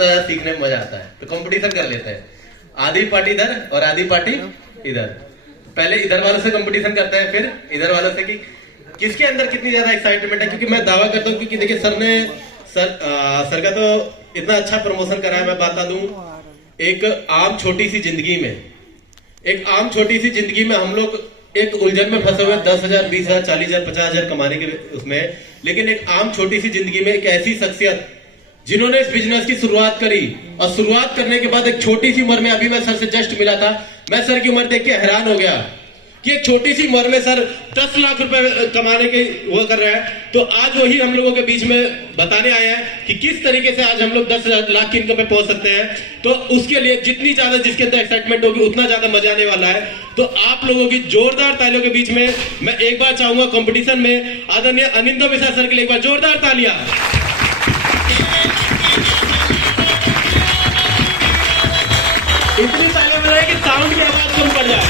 उतना ज्यादा सीखने में मजा आता है। तो कंपटीशन कर लेते हैं, आधी पार्टी इधर और आधी पार्टी इधर। पहले इधर वालों से कंपटीशन करते हैं, फिर इधर वालों से कि किसके अंदर कितनी ज्यादा एक्साइटमेंट है। क्योंकि मैं दावा करता हूँ, क्योंकि देखिए सर का तो इतना अच्छा प्रमोशन करा है। मैं बता दूं, एक आम छोटी सी जिंदगी में हम लोग एक उलझन में फंसे हुए 10,000, 20,000, 40,000, 50,000 कमाने के उसमें, लेकिन एक आम छोटी सी जिंदगी में एक ऐसी शख्सियत जिन्होंने इस बिजनेस की शुरुआत करी, और शुरुआत करने के बाद एक छोटी सी उम्र में, अभी मैं सर से जस्ट मिला था, मैं सर की उम्र देख के हैरान हो गया कि एक छोटी सी उम्र में सर 10 लाख रुपए कमाने के वो कर रहा है। तो आज वही हम लोगों के बीच में बताने आया है कि किस तरीके से आज हम लोग 10 लाख की इनकम पे पहुंच सकते हैं। तो उसके लिए जितनी ज्यादा जिसके अंदर एक्साइटमेंट होगी उतना ज्यादा मजा आने वाला है। तो आप लोगों की जोरदार तालियों के बीच में मैं एक बार चाहूंगा कंपटीशन में आदरणीय अनिंदो मिश्रा सर के लिए एक बार जोरदार तालियां। इतनी तालियां बजाएं कि साउंड की आवाज कम पड़ जाए।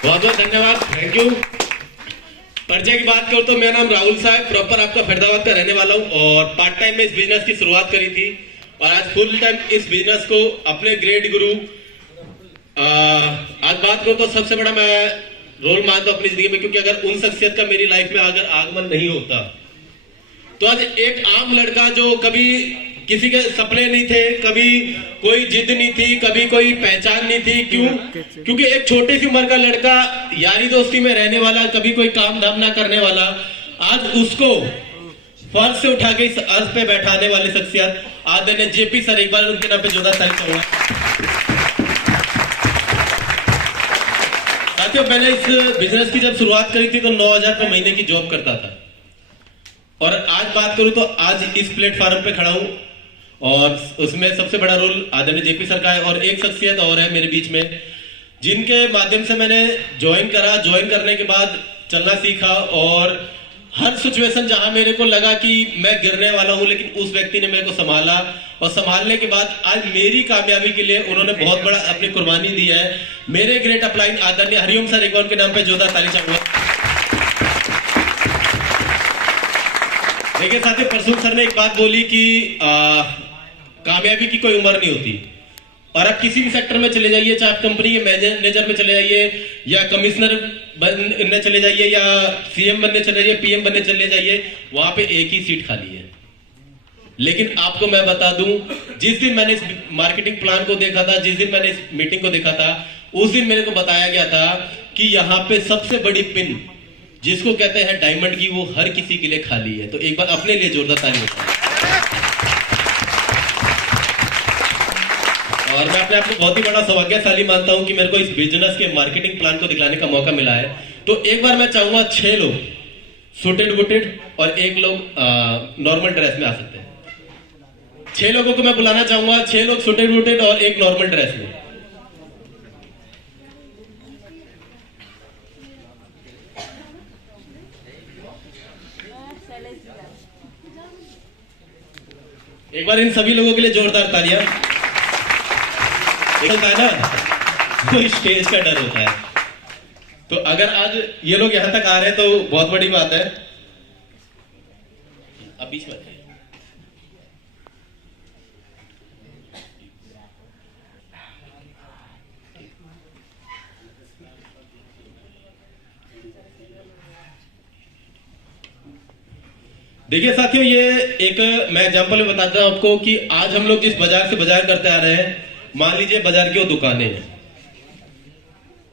बहुत बहुत धन्यवाद, थैंक यू। परिचय की बात करूं तो मेरा नाम राहुल साहब, प्रॉपर आपका फरीदाबाद का रहने वाला हूं, और पार्ट टाइम में इस बिजनेस की शुरुआत करी थी, और आज फुल टाइम इस बिजनेस को अपने ग्रेट गुरु आज बात करूं तो सबसे बड़ा मैं रोल मानता हूं अपनी जिंदगी में। क्योंकि अगर उन शख्सियत का मेरी लाइफ में अगर आगमन नहीं होता तो आज एक आम लड़का जो कभी किसी के सपने नहीं थे, कभी कोई जिद नहीं थी, कभी कोई पहचान नहीं थी। क्यों? क्योंकि एक छोटी सी उम्र का लड़का यारी दोस्ती में रहने वाला, कभी कोई काम धाम ना करने वाला, आज उसको फर्श से उठा के इस अर्थ पे बैठाने वाली शख्सियत आदरणीय जेपी सर, एक बार उनके नाम पे जोरदार ताली चाहूंगा। साथियों, मैंने इस बिजनेस की जब शुरुआत करी थी तो 9,000 रुपए महीने की जॉब करता था, और आज बात करूं तो आज इस प्लेटफॉर्म पे खड़ा हूं, और उसमें सबसे बड़ा रोल आदरणीय जेपी सर का है। और एक शख्सियत और है मेरे बीच में, जिनके माध्यम से मैंने ज्वाइन करने के बाद चलना सीखा, और हर सिचुएशन जहां मेरे को लगा कि मैं गिरने वाला हूं, लेकिन उस व्यक्ति ने मेरे को संभाला, और संभालने के बाद आज मेरी कामयाबी के लिए उन्होंने बहुत बड़ा अपनी कुर्बानी दी है। मेरे ग्रेट अपलाइन आदरणीय हरिओम सर, एक बार उनके नाम पे जोरदार ताली चाहूंगा। देखिए साथियों, परसुम सर ने एक बात बोली कि कामयाबी की कोई उम्र नहीं होती, और आप किसी भी सेक्टर में चले जाइए, चाहे आप कंपनी के मैनेजर में चले जाइए, या कमिश्नर बनने चले जाइए, या सीएम बनने चले जाइए, पीएम बनने चले जाइए, वहां पे एक ही सीट खाली है। लेकिन आपको मैं बता दूं, जिस दिन मैंने इस मार्केटिंग प्लान को देखा था, जिस दिन मैंने इस मीटिंग को देखा था, उस दिन मेरे को बताया गया था कि यहाँ पे सबसे बड़ी पिन जिसको कहते हैं डायमंड की, वो हर किसी के लिए खाली है। तो एक बार अपने लिए जोरदार ताली बजाएं। और मैं अपने आप को बहुत ही बड़ा सौभाग्यशाली मानता हूं कि मेरे को इस बिजनेस के मार्केटिंग प्लान को दिखलाने का मौका मिला है। तो एक बार मैं चाहूंगा 6 लोग सूटेड वुटेड और 1 लोग नॉर्मल ड्रेस में आ सकते हैं। 6 लोगों को मैं बुलाना चाहूंगा, 6 लोग सूटेड वुटेड और 1 नॉर्मल ड्रेस में। एक बार इन सभी लोगों के लिए जोरदार तालियां। होता है ना, तो स्टेज का डर होता है। तो अगर आज ये लोग यहां तक आ रहे हैं तो बहुत बड़ी बात है। अब बीच में देखिए साथियों, ये एक मैं एग्जांपल बताता हूं आपको कि आज हम लोग जिस बाजार से बाजार करते आ रहे हैं, मान लीजिए बाजार की वो दुकानें हैं,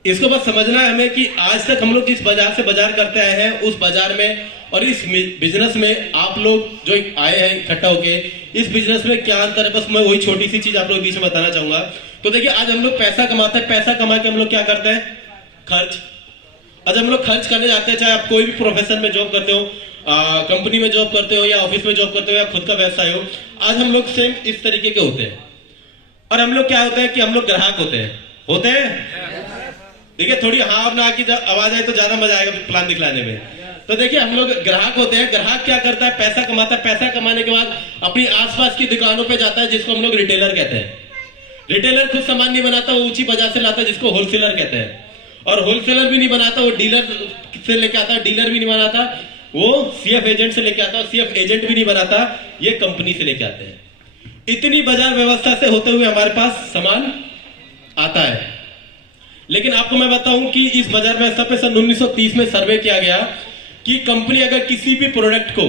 इसको बस समझना है हमें कि आज तक हम लोग जिस बाजार से बाजार करते आए हैं, उस बाजार में और इस बिजनेस में आप लोग जो आए हैं इकट्ठा होके, इस बिजनेस में क्या अंतर है, बस मैं वही छोटी सी चीज आप लोग बीच में बताना चाहूंगा। तो देखिए, आज हम लोग पैसा कमाते हैं, पैसा कमा के हम लोग क्या करते हैं, खर्च। आज हम लोग खर्च करने जाते हैं, चाहे आप कोई भी प्रोफेशन में जॉब करते हो, कंपनी में जॉब करते हो, या ऑफिस में जॉब करते हो, या खुद का व्यवसाय हो, आज हम लोग सेम इस तरीके के होते हैं। और हम लोग क्या होता है कि हम लोग ग्राहक होते हैं देखिए थोड़ी हाँ और ना की जब आवाज आए तो ज्यादा मजा आएगा प्लान दिखलाने में। तो देखिए हम लोग ग्राहक होते हैं, ग्राहक क्या करता है, पैसा कमाता है, पैसा कमाने के बाद अपनी आसपास की दुकानों पे जाता है जिसको हम लोग रिटेलर कहते हैं। रिटेलर खुद सामान नहीं बनाता, वो ऊंची बाजार से लाता है जिसको होलसेलर कहते हैं। और होलसेलर भी नहीं बनाता, वो डीलर से लेके आता है, डीलर भी नहीं बनाता, वो सीएफ एजेंट से लेके आता है, सीएफ एजेंट भी नहीं बनाता, ये कंपनी से लेके आते हैं। इतनी बाजार व्यवस्था से होते हुए हमारे पास सामान आता है। लेकिन आपको मैं बताऊं कि इस बाजार व्यवस्था पे सन 1930 में सर्वे किया गया कि कंपनी अगर किसी भी प्रोडक्ट को,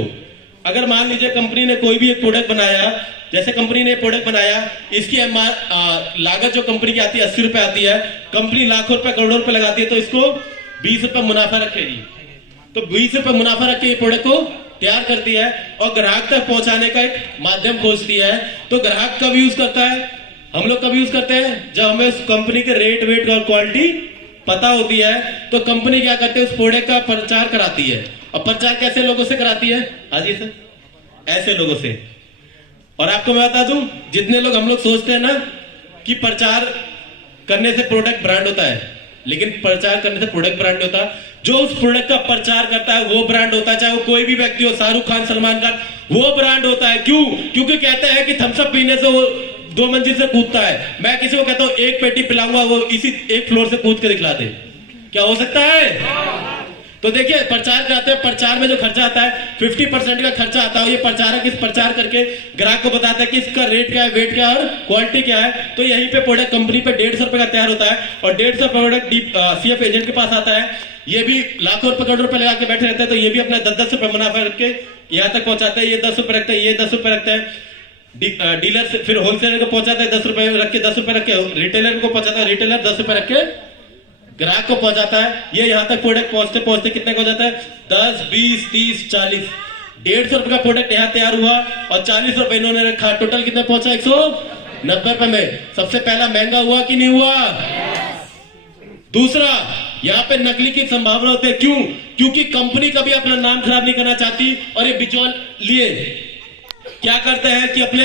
अगर मान लीजिए कंपनी ने कोई भी एक प्रोडक्ट बनाया, जैसे कंपनी ने प्रोडक्ट बनाया, इसकी लागत जो कंपनी की आती है 80 रुपए आती है, कंपनी लाखों रुपए करोड़ों रुपए लगाती है, तो इसको 20 रुपए मुनाफा रखेगी। तो 20 रुपए मुनाफा रख के प्रोडक्ट को तैयार करती है और ग्राहक तक पहुंचाने का एक माध्यम खोजती है। तो ग्राहक कब यूज करता है, हम लोग कब यूज करते हैं, जब हमें उस कंपनी के रेट वेट और क्वालिटी पता होती है। तो कंपनी क्या करती है, उस प्रोडक्ट का प्रचार कराती है। और प्रचार कैसे लोगों से कराती है, हाजी सर, ऐसे लोगों से। और आपको मैं बता दूं, जितने लोग हम लोग सोचते हैं ना कि प्रचार करने से प्रोडक्ट ब्रांड होता है, लेकिन प्रचार करने से प्रोडक्ट ब्रांड होता है। जो उस प्रोडक्ट का प्रचार करता है वो ब्रांड होता है, चाहे वो कोई भी व्यक्ति हो, शाहरुख खान, सलमान खान, वो ब्रांड होता है। क्यों? क्योंकि कहते हैं कि थम्स अप पीने से वो 2 मंजिल से कूदता है। मैं किसी को कहता हूं एक पेटी पिलाऊंगा, वो इसी एक फ्लोर से कूद के दिखला दे, क्या हो सकता है? तो देखिए प्रचार कराते हैं, प्रचार में जो खर्चा आता है 50% का खर्चा आता है। ये प्रचारक इस प्रचार करके ग्राहक को बताता है कि इसका रेट क्या है, वेट क्या है और क्वालिटी क्या है। तो यहीं पे प्रोडक्ट कंपनी पे 150 रुपए का तैयार होता है और 150 प्रोडक्ट सीएफ एजेंट के पास आता है। ये भी लाखों रुपए करोड़ रुपए लगा के बैठे रहते हैं, तो ये भी अपना 10-10 रुपए मुनाफा रख के यहाँ तक पहुंचाता है। ये 10 रुपए रखता है, ये 10 रुपए रखता है, डीलर से फिर होलसेलर को पहुंचाता है 10 रुपए रख के, 10 रुपए रख के रिटेलर को पहुंचाता है, रिटेलर 10 रुपए रख के ग्राहक को पहुंचाता है। ये यहां तक प्रोडक्ट पहुंचते पहुंचते कितने का हो जाता है, 10, 20, 30, 40, 150 रुपए का प्रोडक्ट यहां तैयार हुआ और 40 रुपए इन्होंने रखा। टोटल कितना पहुंचा, 190 रुपए में। सबसे पहला महंगा हुआ कि नहीं हुआ? दूसरा, यहां पे नकली की संभावना होती है। क्यों? क्योंकि कंपनी कभी अपना नाम खराब नहीं करना चाहती और ये बिचौल लिए क्या करते हैं कि अपने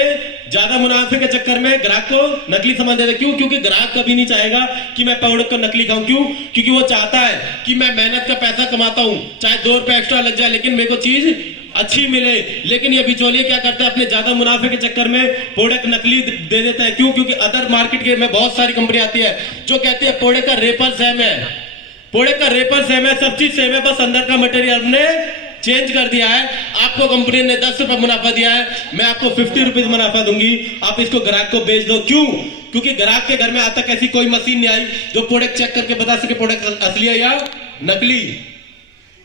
ज्यादा मुनाफे के चक्कर में ग्राहक को नकली सामान देते। क्यों? क्योंकि ग्राहक कभी नहीं चाहेगा कि मैं प्रोडक्ट को नकली खाऊं। क्यों? क्योंकि वो चाहता है कि मैं मेहनत का पैसा कमाता हूं, चाहे 2 रुपए एक्स्ट्रा लग जाए, लेकिन मेरे को चीज अच्छी मिले। लेकिन ये बिचौलिए क्या करते हैं, अपने ज्यादा मुनाफे के चक्कर में प्रोडक्ट नकली दे देता है। क्यों? क्योंकि अदर मार्केट के में बहुत सारी कंपनी आती है जो कहती है प्रोडक्ट का रेपर सेम है, प्रोडक्ट का रेपर सेम है, सब चीज सेम है, बस अंदर का मटेरियल ने चेंज कर दिया है। आपको कंपनी ने 10 रुपए मुनाफा दिया है, मैं आपको 50 रुपीज मुनाफा दूंगी, आप इसको ग्राहक को बेच दो। क्यों? क्योंकि ग्राहक के घर में आज तक ऐसी कोई मशीन नहीं आई जो प्रोडक्ट चेक करके बता सके प्रोडक्ट असली है या नकली।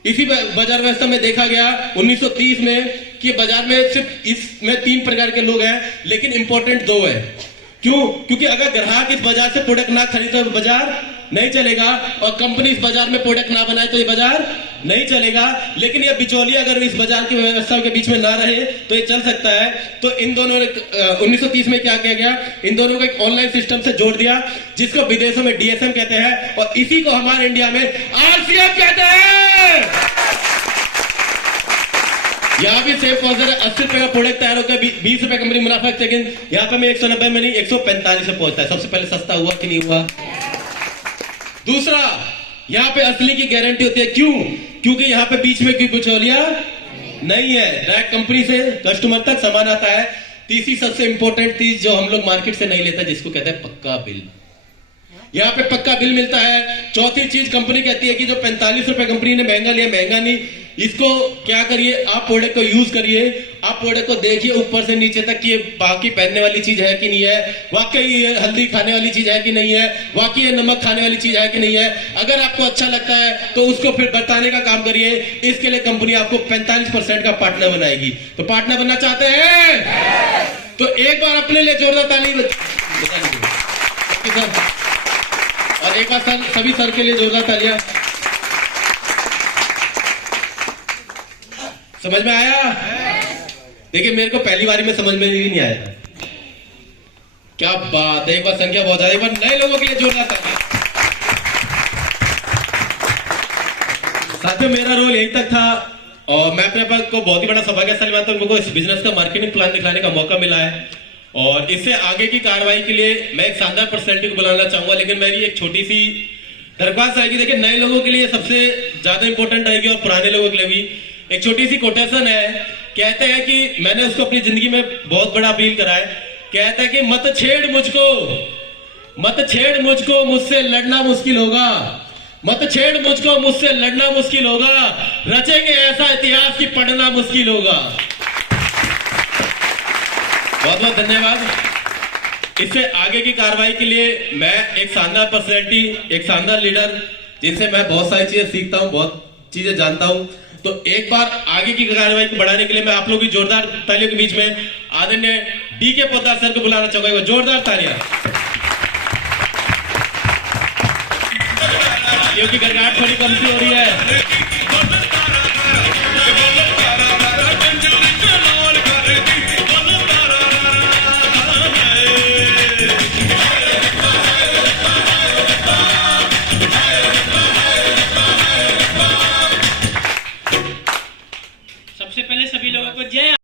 इसी बाजार व्यवस्था में देखा गया 1930 में कि बाजार में सिर्फ इसमें 3 प्रकार के लोग हैं, लेकिन इंपॉर्टेंट 2 है। क्यों? क्योंकि अगर ग्राहक इस बाजार से प्रोडक्ट ना खरीदे तो बाजार नहीं चलेगा, और कंपनी इस बाजार में प्रोडक्ट ना बनाए तो ये बाजार नहीं चलेगा। लेकिन ये बिचौलिया अगर इस बाजार की व्यवस्था के बीच में ना रहे तो ये चल सकता है। तो इन दोनों ने 1930 में क्या किया गया, इन दोनों को एक ऑनलाइन सिस्टम से जोड़ दिया जिसको विदेशों में डीएसएम कहते हैं और इसी को हमारे इंडिया में आरसीएम कहते हैं। यहाँ भी सेम प्रोसेस है, 80 रुपए का प्रोडक्ट तैयार होकर 20 रुपए कंपनी मुनाफा, लेकिन यहाँ पे मैं 190 में नहीं 145 में पहुंचता है। सबसे पहले सस्ता हुआ कि नहीं हुआ? दूसरा, यहाँ पे असली की गारंटी होती है। क्यों? क्योंकि यहाँ पे बीच में कोई बिचौलिया नहीं है, डायरेक्ट कंपनी से कस्टमर तक सामान आता है। तीसरी सबसे इंपॉर्टेंट चीज जो हम लोग मार्केट से नहीं लेते, जिसको कहते हैं पक्का बिल। यहाँ पे पक्का बिल मिलता है। चौथी चीज, कंपनी कहती है कि जो 45 रुपए कंपनी ने महंगा लिया, महंगा नहीं, इसको क्या करिए, आप प्रोडक्ट को यूज करिए, आप प्रोडक्ट को देखिए ऊपर से नीचे तक कि ये बाकी पहनने वाली चीज है कि नहीं है, वाकई ये हल्दी खाने वाली चीज है कि नहीं है, वाकई ये नमक खाने वाली चीज है कि नहीं है। अगर आपको अच्छा लगता है तो उसको फिर बताने का काम करिए। इसके लिए कंपनी आपको 45% का पार्टनर बनाएगी। तो पार्टनर बनना चाहते हैं तो एक बार अपने लिए जोरदार ताली बता दीजिए और एक बार सभी सर के लिए जोरदार तालियां। समझ में आया? देखिए मेरे को पहली बारी में समझ में ही नहीं आया था। क्या बात है, एक बार संख्या बहुत ज्यादा, एक बार नए लोगों के लिए जोरदार तालियां। साथियों मेरा रोल यही तक था और मैं अपने आप को बहुत ही बड़ा सौभाग्यशाली मानता हूं, मुझको इस बिजनेस का मार्केटिंग प्लान दिखाने का मौका मिला है। और इससे आगे की कार्रवाई के लिए मैं एक शानदार पर्सनैलिटी को बुलाना चाहूंगा, लेकिन मेरी एक छोटी सी दरख्वास्त रहेगी, देखिए नए लोगों के लिए सबसे ज्यादा इंपॉर्टेंट रहेगी और पुराने लोगों के लिए भी। एक छोटी सी कोटेशन है, कहते हैं कि मैंने उसको अपनी जिंदगी में बहुत बड़ा अपील करा है, कहता है कि मत छेड़ मुझको, मत छेड़ मुझको, मुझसे लड़ना मुश्किल होगा, मत छेड़ मुझको, मुझसे लड़ना मुश्किल होगा, रचेंगे ऐसा इतिहास कि पढ़ना मुश्किल होगा। बहुत बहुत धन्यवाद। इससे आगे की कार्रवाई के लिए मैं एक शानदार पर्सनैलिटी, एक शानदार लीडर, जिनसे मैं बहुत सारी चीजें सीखता हूं, बहुत चीजें जानता हूं, तो एक बार आगे की कार्रवाई को बढ़ाने के लिए मैं आप लोगों की जोरदार तालियों के बीच में आदरणीय डीके पोद्दार सर को बुलाना चाहूंगा। जोरदार तालियां, क्योंकि गड़गड़ाहट थोड़ी कम सी हो रही है। सबसे पहले सभी लोगों को जय